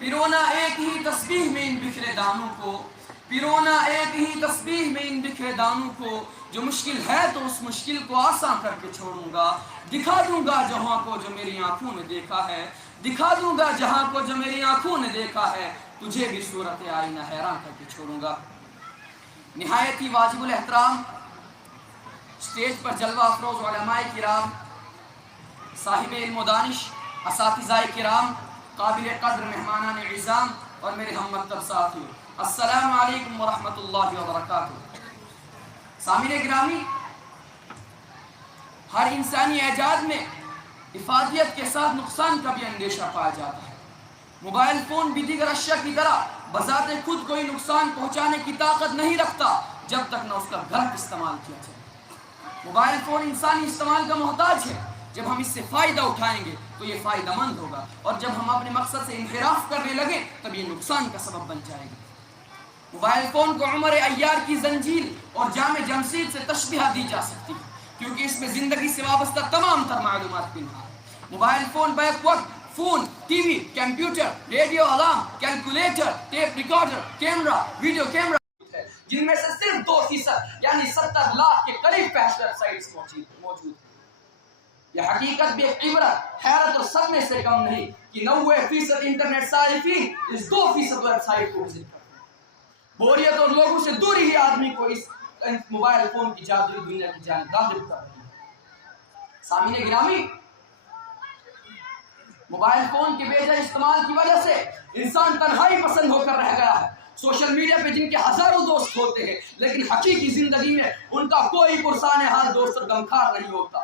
पिरोना एक ही तस्बीह में इन बिखरे दानों को, पिरोना एक ही तस्बीह में इन बिखरे दानों को, जो मुश्किल है तो उस मुश्किल को आसान करके छोड़ूंगा, दिखा दूंगा जहां को जो मेरी आंखों ने देखा है, दिखा दूंगा जहां को जो मेरी आंखों ने देखा है, तुझे भी सूरत आईना हैरान करके छोड़ूंगा। निहायत ही वाजिबुल एहतराम स्टेज पर जलवा अफरोज उलमाए किराम, साहिब इल्म व दानिश, असातिज़ाए किराम, काबिल कद्र मेहमानान इज़ाम और मेरे हम मकतब साथियों, अस्सलामु अलैकुम व रहमतुल्लाहि व बरकातुहू। सामिने गिरामी, हर इंसानी एजाद में इफादियत के साथ नुकसान का भी अंदेशा पाया जाता है। मोबाइल फ़ोन भी दीगर अशिया की तरह बज़ाते खुद कोई नुकसान पहुँचाने की ताकत नहीं रखता जब तक न उसका गलत इस्तेमाल किया जाए। मोबाइल फ़ोन इंसानी इस्तेमाल का मोहताज है। जब हम इससे फ़ायदा उठाएंगे तो ये फ़ायदेमंद होगा, और जब हम अपने मकसद से इनहिराफ करने लगे तब ये नुकसान का सबब बन जाएगा। मोबाइल फ़ोन को उम्र अय्यार की जंजीर और जाम जमशीद से तशबीह दी जा सकती है, क्योंकि इसमें ज़िंदगी से वाबस्ता तमाम तर मालूमात पिन्हा है। मोबाइल फ़ोन बैक वक्त phone, TV, computer, radio alarm, calculator, tape recorder, camera, video camera, जिनमें से सिर्फ 2% यानी 70 लाख के करीब वेबसाइट्स मौजूद है। यह हकीकत भी एक इबरत, हैरत और सदमे से कम नहीं कि 90% इंटरनेट सारिफीन इस 2% वेबसाइट को विजिट करते हैं। बोरियत और लोगों से दूरी ही आदमी को इस मोबाइल फ़ोन की जादुई दुनिया की जानिब राग़िब कर रही है। सामीने गिरामी, मोबाइल फ़ोन के बेजा इस्तेमाल की वजह से इंसान तन्हाई पसंद होकर रह गया है। सोशल मीडिया पे जिनके हजारों दोस्त होते हैं, लेकिन हकीकी जिंदगी में उनका कोई पुरसान हाल दोस्त और गमखार नहीं होता।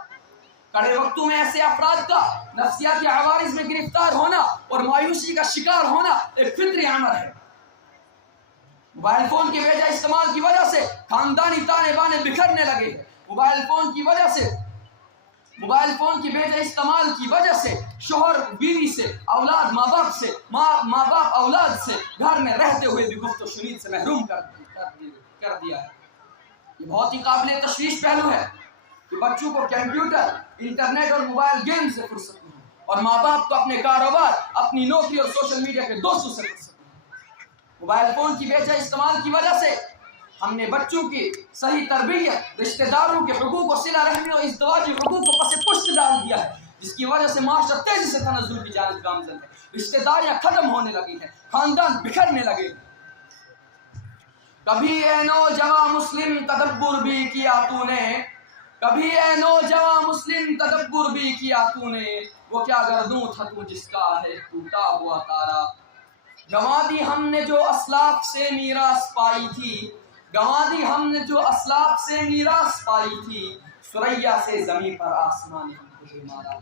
कड़े वक्तों में ऐसे अफराद का नफ्सियाती अवारिस में गिरफ्तार होना और मायूसी का शिकार होना एक फितरी अमल है। मोबाइल फोन के बेजा इस्तेमाल की वजह से खानदानी ताने बाने बिखरने लगे हैं। मोबाइल फोन की बेजा इस्तेमाल की वजह से शोहर बीवी से, औलाद माँ बाप से, माँ बाप औलाद से घर में रहते हुए भी गुफ्त शुनीद से महरूम कर दिया है। ये बहुत ही काबिल तशवीश पहलू है कि बच्चों को कंप्यूटर, इंटरनेट और मोबाइल गेम से फुर्सत नहीं, और माँ बाप को अपने कारोबार, अपनी नौकरी और सोशल मीडिया के दोस्तों से फुर्सत नहीं। मोबाइल फोन की बेजा इस्तेमाल की वजह से हमने बच्चों की सही तरबियत, रिश्तेदारों के हुकूक और सिला रहमी और इज़्दिवाजी हुकूक को पसे पुश्त डाल दिया है, जिसकी वजह से माशरा तेजी से तनज़्ज़ुल की जानिब गामज़न है। रिश्तेदारियां खत्म होने लगी हैं, खानदान बिखरने लगे। कभी ए नौजवां मुस्लिम तदब्बुर भी किया तूने, कभी ए नौजवां मुस्लिम तदब्बुर भी किया तूने, वो क्या गर्दूं था तू जिसका है टूटा हुआ तारा। गंवा दी हमने जो असलाफ से मीरास पाई थी, गंवा दी हमने जो असलाफ से मीरास पाई थी, सुरैया से ज़मीन पर आसमान ने हमको मारा।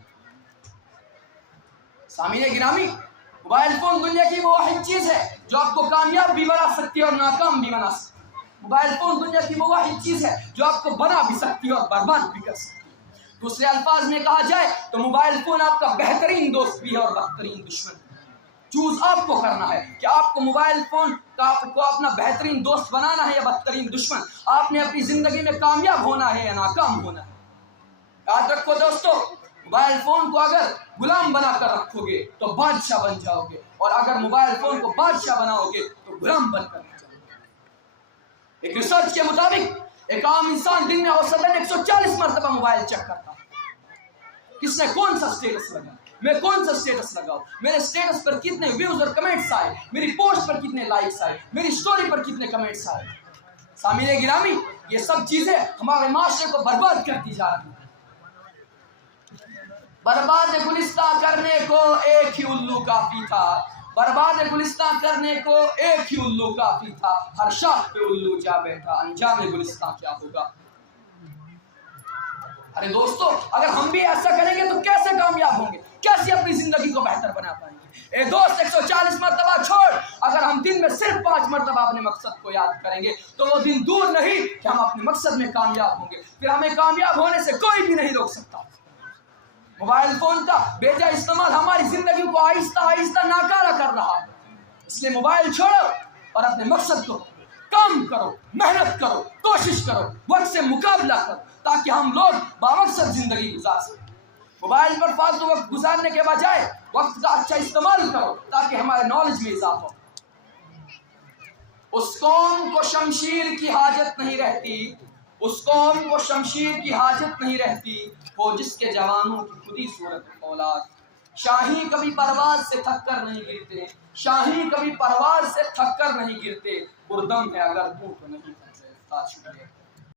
सामीने गिरामी, मोबाइल फोन दुनिया की वो वाहिद चीज है जो आपको कामयाब भी बना सकती है और नाकाम भी बना सकती है। मोबाइल फोन दुनिया की वो वाहिद चीज है जो आपको बना भी सकती है और बर्बाद भी कर सकती है। दूसरे अल्फाज में कहा जाए तो मोबाइल फोन आपका बेहतरीन दोस्त भी है और बदतरीन दुश्मन। चूज आपको करना है कि आपको मोबाइल फोन का आपको अपना बेहतरीन दोस्त बनाना है या बदतरीन दुश्मन। आपने अपनी जिंदगी में कामयाब होना है या नाकाम होना है। याद रखो दोस्तों, मोबाइल फोन को अगर गुलाम बनाकर रखोगे तो बादशाह बन जाओगे, और अगर मोबाइल फोन को बादशाह बनाओगे तो गुलाम बनकर रह जाओगे। एक रिसर्च के मुताबिक एक आम इंसान दिन में औसतन 140 मरतबा मोबाइल चेक करता है। किसने कौन सा स्टेटस लगा, मैं कौन सा स्टेटस लगाऊं, मेरे स्टेटस पर कितने व्यूज और कमेंट्स आए, मेरी पोस्ट पर कितने लाइक्स आए, मेरी स्टोरी पर कितने कमेंट्स आए। सामीने गिरामी, ये सब चीजें हमारे माशरे को बर्बाद करती जा रही है। बर्बाद गुलिस्तां करने को एक ही उल्लू काफी था, बर्बाद गुलिस्तां करने को एक ही उल्लू काफी था, हर शाख पे उल्लू जा बैठा, अंजाम गुलिस्तां क्या होगा। अरे दोस्तों, अगर हम भी ऐसा करेंगे तो कैसे कामयाब होंगे, कैसे अपनी जिंदगी को बेहतर बना पाएंगे। ए दोस्त, 140 मरतबा छोड़, अगर हम दिन में सिर्फ 5 मरतबा अपने मकसद को याद करेंगे तो वो दिन दूर नहीं कि हम अपने मकसद में कामयाब होंगे। फिर हमें कामयाब होने से कोई भी नहीं रोक सकता। मोबाइल फोन का बेजा इस्तेमाल हमारी जिंदगी को आहिस्ता आहिस्ता नाकारा कर रहा है। इसलिए मोबाइल छोड़ो और अपने मकसद को काम करो, मेहनत करो, कोशिश करो, वक्त से मुकाबला करो, ताकि हम लोग बामकसद जिंदगी गुजार सकें। मोबाइल पर फालतू वक्त गुजारने के बजाय वक्त का अच्छा इस्तेमाल करो, ताकि تاکہ ہمارے نالج میں اضافہ ہو۔ اس قوم کو شمشیر کی حاجت نہیں رہتی، اس قوم کو شمشیر کی حاجت نہیں رہتی وہ جس کے جوانوں کی خودی صورت اولاد۔ شاہی کبھی پرواز سے تھک کر نہیں گرتے، شاہی کبھی پرواز سے تھک کر نہیں گرتے، پردم ہے اگر تو نہیں کرتے۔ شکریہ۔